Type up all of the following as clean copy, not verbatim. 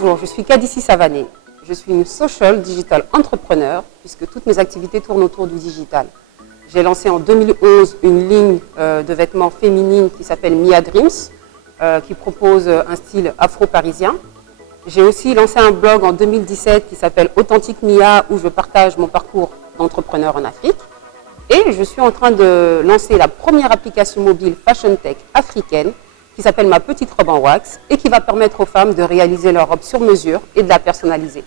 Bonjour, je suis Kadici Savané. Je suis une social digital entrepreneur puisque toutes mes activités tournent autour du digital. J'ai lancé en 2011 une ligne de vêtements féminines qui s'appelle Mia Dreams, qui propose un style afro-parisien. J'ai aussi lancé un blog en 2017 qui s'appelle Authentique Mia où je partage mon parcours d'entrepreneur en Afrique. Et je suis en train de lancer la première application mobile Fashion Tech africaine qui s'appelle Ma Petite Robe en Wax et qui va permettre aux femmes de réaliser leur robe sur mesure et de la personnaliser.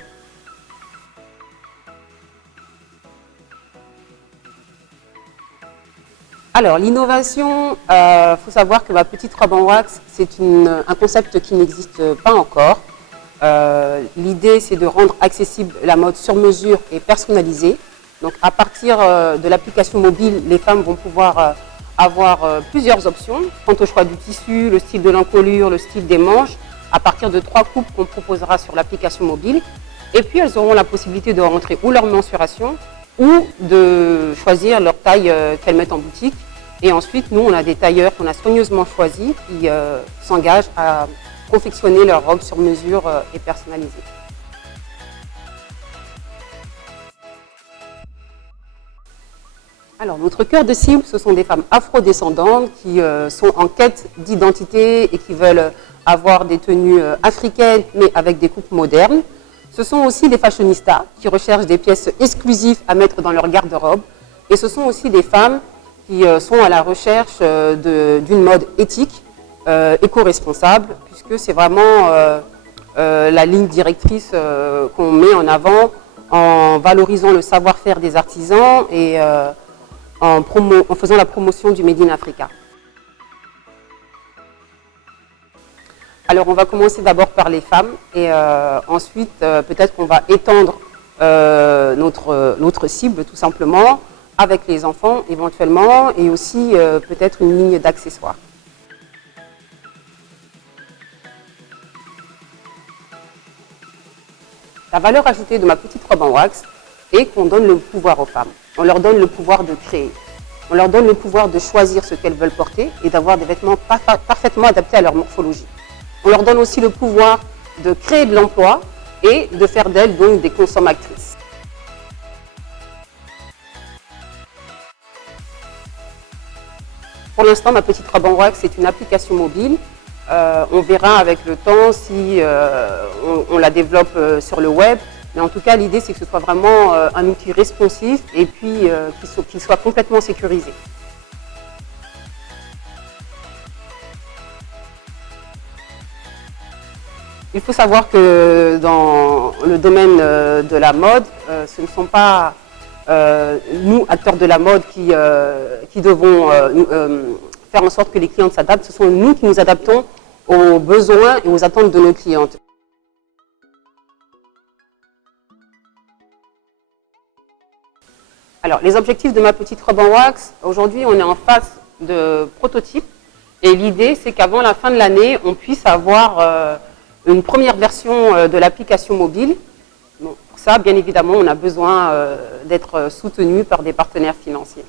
Alors, l'innovation, faut savoir que Ma Petite Robe en Wax, c'est un concept qui n'existe pas encore. L'idée, c'est de rendre accessible la mode sur mesure et personnalisée. Donc, à partir de l'application mobile, les femmes vont pouvoir avoir plusieurs options quant au choix du tissu, le style de l'encolure, le style des manches, à partir de 3 coupes qu'on proposera sur l'application mobile. Et puis, elles auront la possibilité de rentrer ou leur mensuration ou de choisir leur taille qu'elles mettent en boutique. Et ensuite, nous, on a des tailleurs qu'on a soigneusement choisis qui s'engagent à confectionner leur robe sur mesure et personnalisée. Alors, notre cœur de cible, ce sont des femmes afrodescendantes qui sont en quête d'identité et qui veulent avoir des tenues africaines, mais avec des coupes modernes. Ce sont aussi des fashionistas qui recherchent des pièces exclusives à mettre dans leur garde-robe. Et ce sont aussi des femmes qui sont à la recherche d'une mode éthique, éco-responsable, puisque c'est vraiment la ligne directrice qu'on met en avant en valorisant le savoir-faire des artisans et en faisant la promotion du Made in Africa. Alors on va commencer d'abord par les femmes et ensuite peut-être qu'on va étendre notre cible tout simplement avec les enfants éventuellement et aussi peut-être une ligne d'accessoires. La valeur ajoutée de Ma Petite Robe en Wax est qu'on donne le pouvoir aux femmes. On leur donne le pouvoir de créer. On leur donne le pouvoir de choisir ce qu'elles veulent porter et d'avoir des vêtements parfaitement adaptés à leur morphologie. On leur donne aussi le pouvoir de créer de l'emploi et de faire d'elles donc des consommatrices. Pour l'instant, Ma Petite Robe en Wax, c'est une application mobile. On verra avec le temps si on la développe sur le web. Mais en tout cas, l'idée, c'est que ce soit vraiment un outil responsif et puis qu'il soit complètement sécurisé. Il faut savoir que dans le domaine de la mode, ce ne sont pas nous, acteurs de la mode, qui devons faire en sorte que les clientes s'adaptent. Ce sont nous qui nous adaptons aux besoins et aux attentes de nos clientes. Alors, les objectifs de Ma Petite Robe en Wax, aujourd'hui, on est en phase de prototype. Et l'idée, c'est qu'avant la fin de l'année, on puisse avoir une première version de l'application mobile. Bon, pour ça, bien évidemment, on a besoin d'être soutenu par des partenaires financiers.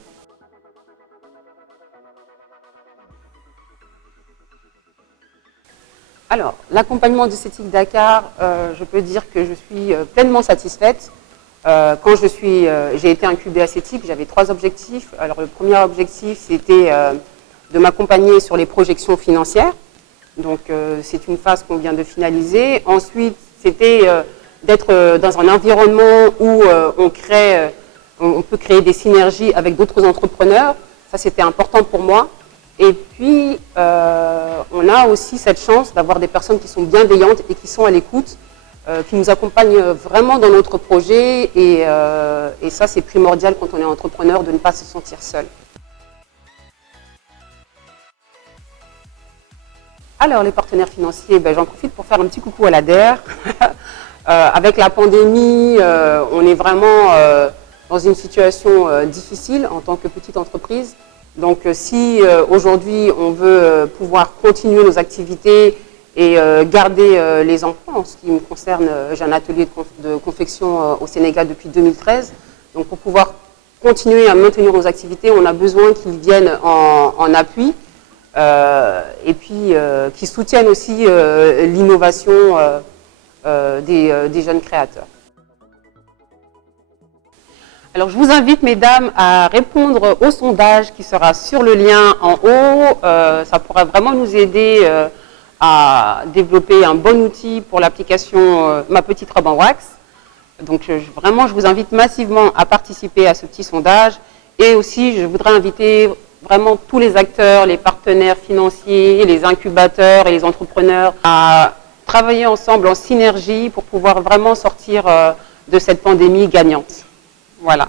Alors, l'accompagnement du CETIC Dakar, je peux dire que je suis pleinement satisfaite. Quand j'ai été incubée à CETIC, j'avais 3 objectifs. Alors, le premier objectif, c'était de m'accompagner sur les projections financières. Donc, c'est une phase qu'on vient de finaliser. Ensuite, c'était d'être dans un environnement où on peut créer des synergies avec d'autres entrepreneurs. Ça, c'était important pour moi. Et puis, on a aussi cette chance d'avoir des personnes qui sont bienveillantes et qui sont à l'écoute, qui nous accompagnent vraiment dans notre projet. Et ça, c'est primordial quand on est entrepreneur de ne pas se sentir seul. Alors, les partenaires financiers, j'en profite pour faire un petit coucou à la DER. Avec la pandémie, on est vraiment dans une situation difficile en tant que petite entreprise. Donc, si aujourd'hui, on veut pouvoir continuer nos activités et garder les emplois, en ce qui me concerne, j'ai un atelier de confection au Sénégal depuis 2013. Donc, pour pouvoir continuer à maintenir nos activités, on a besoin qu'ils viennent en appui. Et puis qui soutiennent aussi l'innovation des jeunes créateurs. Alors, je vous invite, mesdames, à répondre au sondage qui sera sur le lien en haut. Ça pourra vraiment nous aider à développer un bon outil pour l'application Ma petite robe en wax. Donc, vraiment, je vous invite massivement à participer à ce petit sondage. Et aussi, je voudrais inviter vraiment tous les acteurs, les partenaires financiers, les incubateurs et les entrepreneurs à travailler ensemble en synergie pour pouvoir vraiment sortir de cette pandémie gagnante. Voilà.